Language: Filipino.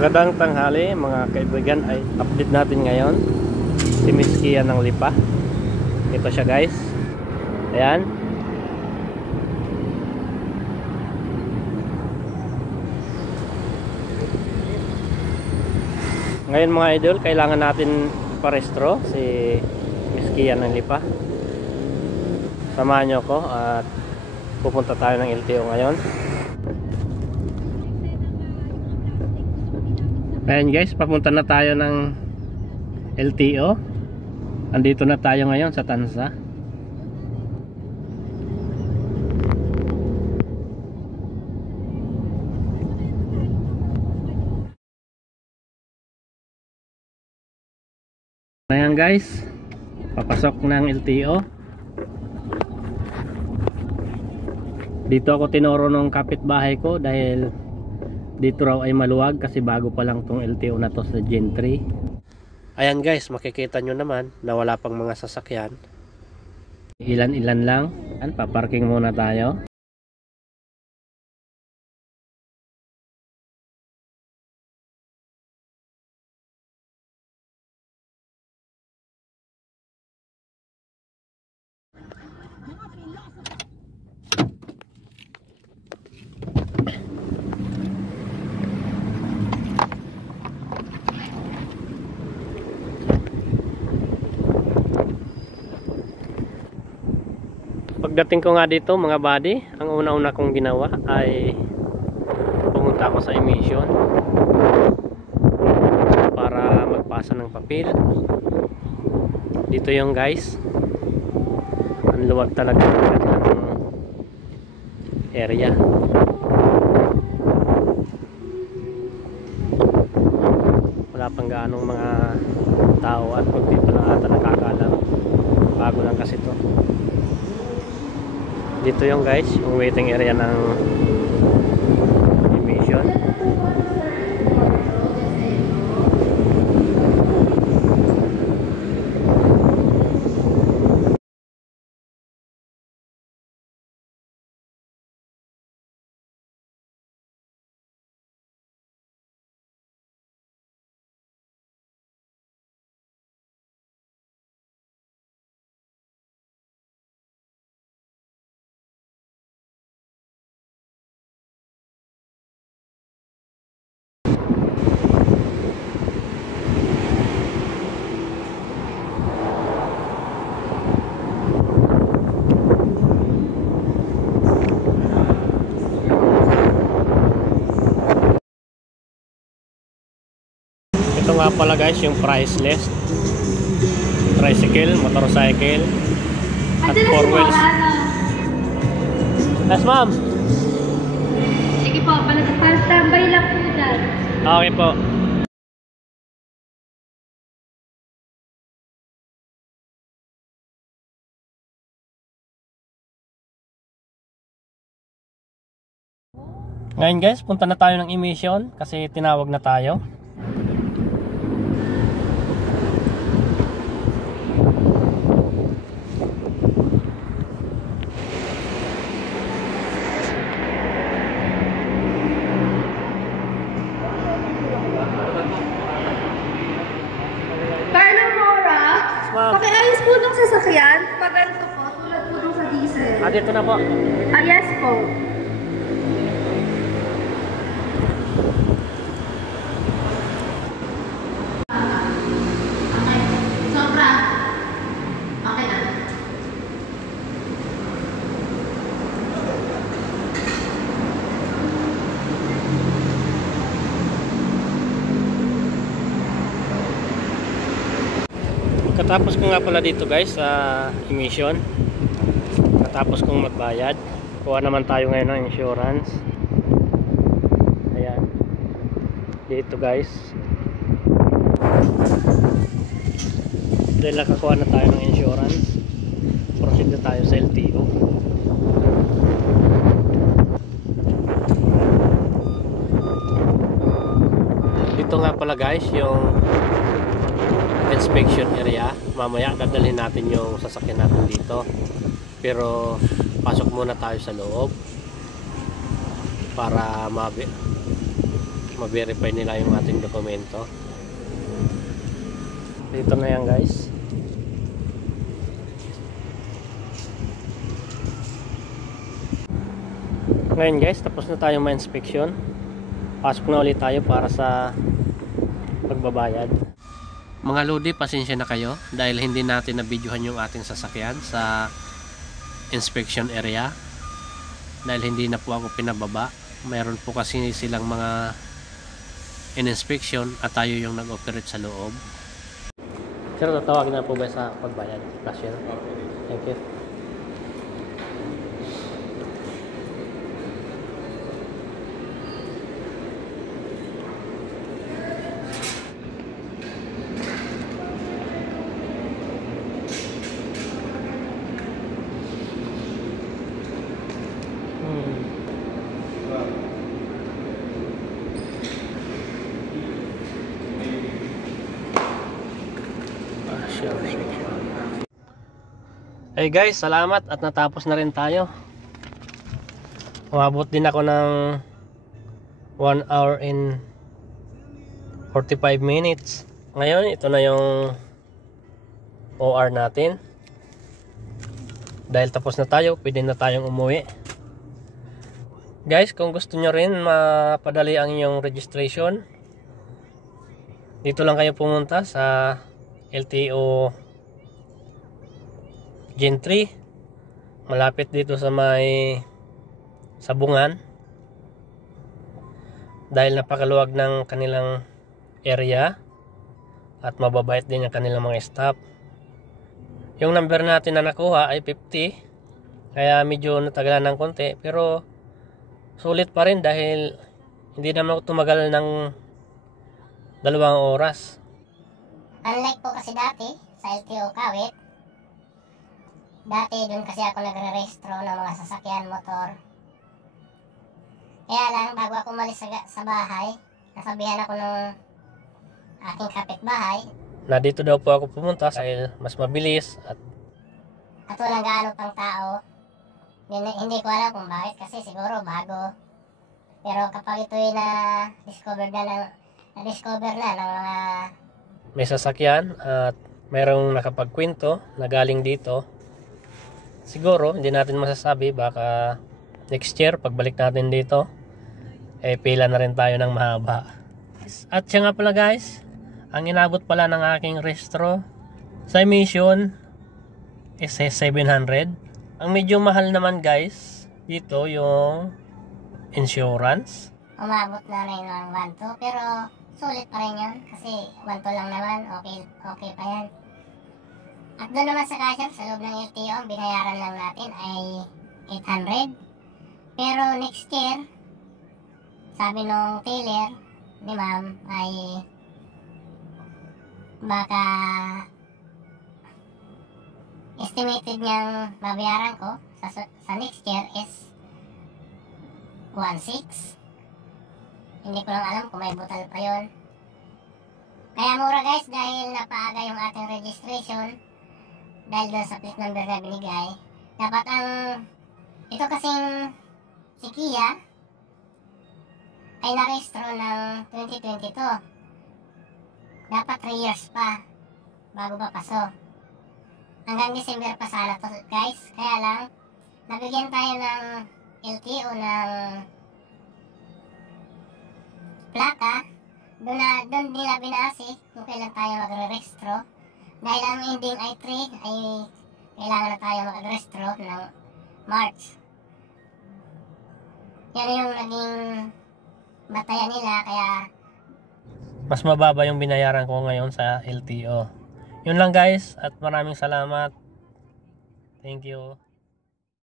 Magandang tanghali mga kaibigan, ay update natin ngayon si Miss Kia ng Lipa. Ito siya guys. Ayan. Ngayon mga idol, kailangan natin parestro si Miss Kia ng Lipa. Samahan nyo ako at pupunta tayo ng LTO ngayon. Ayan guys, papunta na tayo ng LTO. Andito na tayo ngayon sa Tansa. Ayan guys, papasok ng LTO. Dito ako tinuro ng kapitbahay ko dahil dito raw ay maluwag kasi bago pa lang tong LTO na to sa Gen 3. Ayan guys, makikita nyo naman na wala pang mga sasakyan. Ilan-ilan lang. Ayan, paparking muna tayo. Pagdating ko nga dito mga buddy, ang una-una kong ginawa ay pumunta ako sa emission para magpasa ng papel. Dito yung guys, ang luwag talaga ng area. Wala pang gaanong mga tao at kunti pa lang ata nakakaalam. Bago lang kasi to. Dito yung guys, yung waiting area ng emission. Ito nga pala guys yung price list. Tricycle, motorcycle at 4 wheels. Yes ma'am. Sige po, standby lang po dyan. Okay po. Ngayon guys, punta na tayo ng emission kasi tinawag na tayo. Pakiayos po nung sasakyan, pag ganito po, tulad po nung sa diesel. Dito na po. Yes po. Okay. Sobra. Okay na. Katapos ko nga pala dito guys sa emission, katapos kong magbayad, kuha naman tayo ngayon ng insurance. Ayan, dito guys, dahil nakakuha na tayo ng insurance, proceed na tayo sa LTO. Dito nga pala guys yung inspection area. Mamaya dadalhin natin yung sasakyan natin dito, pero pasok muna tayo sa loob para ma-verify nila yung ating dokumento. Dito na yan guys. Ngayon guys, tapos na tayo ma-inspection. Pasok na ulit tayo para sa pagbabayad. Mga lodi, pasensya na kayo dahil hindi natin na-videohan yung ating sasakyan sa inspection area. Dahil hindi na po ako pinababa. Mayroon po kasi silang mga in-inspection at tayo yung nag-operate sa loob. Sir, tatawagin na po ba sa pagbayad? Cashier? Thank you. Hey guys, salamat at natapos na rin tayo. Umabot din ako ng 1 hour and 45 minutes. Ngayon, ito na yung OR natin. Dahil tapos na tayo, pwede na tayong umuwi. Guys, kung gusto nyo rin mapadali ang inyong registration, dito lang kayo pumunta sa LTO Gen 3. Malapit dito sa may Sabungan. Dahil napakaluwag ng kanilang area at mababait din ang kanilang mga staff. Yung number natin na nakuha ay 50, kaya medyo natagalan ng konti, pero sulit pa rin dahil hindi naman tumagal ng 2 oras. Unlike po kasi dati sa LTO Kawit, dati doon kasi ako nagre-rehistro ng mga sasakyan, motor. Kaya lang, bago ako umalis sa bahay, nasabihan ako ng aking kapitbahay Na dito daw po ako pumunta dahil mas mabilis at walang gaano pang tao. Hindi ko alam kung bakit, kasi siguro bago. Pero kapag ito'y na-discover na ng mga may sasakyan at mayroong nakapagkwento na galing dito, siguro hindi natin masasabi, baka next year pagbalik natin dito pila na rin tayo ng mahaba. At siya nga pala guys, ang inabot pala ng aking rehistro sa emission is 700. Ang medyo mahal naman guys dito yung insurance. umabot na rin ng 1-2, pero sulit pa rin yun kasi 1-2 lang naman, okay pa yan. At doon naman sa cashier, sa loob ng LTO, ang binayaran lang natin ay 800. Pero next year, sabi nung teller ni ma'am, ay baka estimated niyang babayaran ko sa next year is 1.6. Hindi ko lang alam kung may butal pa yon. Kaya mura guys, dahil napaaga yung ating registration, dahil doon sa plate number na binigay. Dapat ito kasing si Kia ay narehistro ng 2022. Dapat 3 years pa bago papaso. Hanggang December pa sana to guys. Kaya lang, nabigyan tayo ng LTO ng plaka. Doon nila binasi kung kailan tayo magre-rehistro. Dahil ang ending ay 3, ay kailangan na tayo mag-rehistro ng March. Yan yung naging batayan nila, kaya Mas mababa yung binayaran ko ngayon sa LTO. Yun lang guys, at maraming salamat. Thank you.